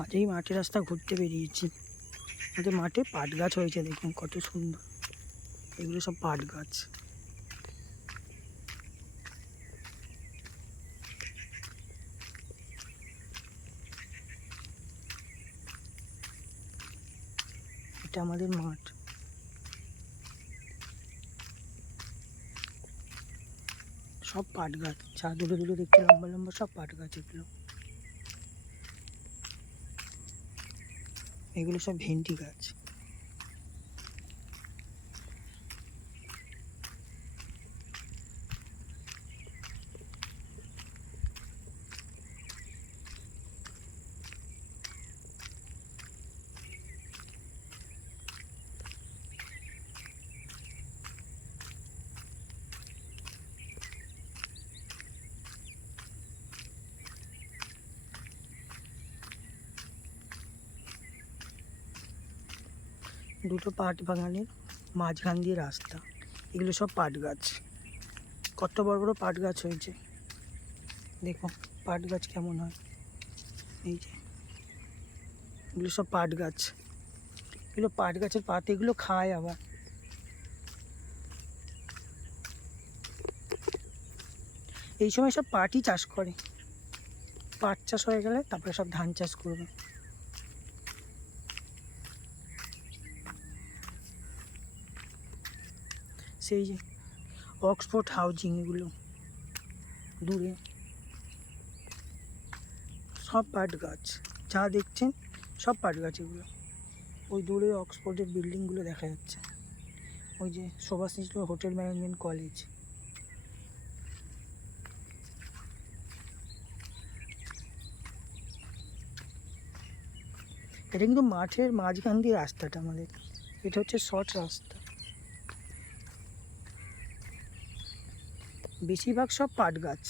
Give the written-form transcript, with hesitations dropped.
আজ এই মাঠের রাস্তা ঘুরতে বেরিয়েছি। আমাদের মাঠে পাট গাছ হয়েছে, দেখুন কত সুন্দর। এগুলো সব পাট গাছ। এটা আমাদের মাঠ। সব পাট গাছ, চা দূরে দূরে দেখতে লম্বা লম্বা সব পাট গাছ। এগুলো সব ভেন্ডি গাছ। দুটো পাট বাগানের মাঝখান দিয়ে রাস্তা। এগুলো সব পাট গাছ। কত বড় বড় পাট গাছ হয়েছে, দেখো পাট গাছ কেমন হয়। এই যে এগুলো সব পাট গাছ। এগুলো পাট গাছের পাতা, এগুলো খায় আবার। এই সময় সব পাটই চাষ করে। পাট চাষ হয়ে গেলে তারপরে সব ধান চাষ করবে। সেই যে অক্সফোর্ড হাউজিং, এগুলো দূরে সব পাট গাছ। যা দেখছেন সব পাট গাছ এগুলো। ওই দূরে অক্সফোর্ডের বিল্ডিংগুলো দেখা যাচ্ছে। ওই যে সুভাষ হোটেল ম্যানেজমেন্ট কলেজ। এটা কিন্তু মাঠের মাঝখান দিয়ে রাস্তাটা আমাদের। এটা হচ্ছে শর্ট রাস্তা। বেশিরভাগ সব পাট গাছ।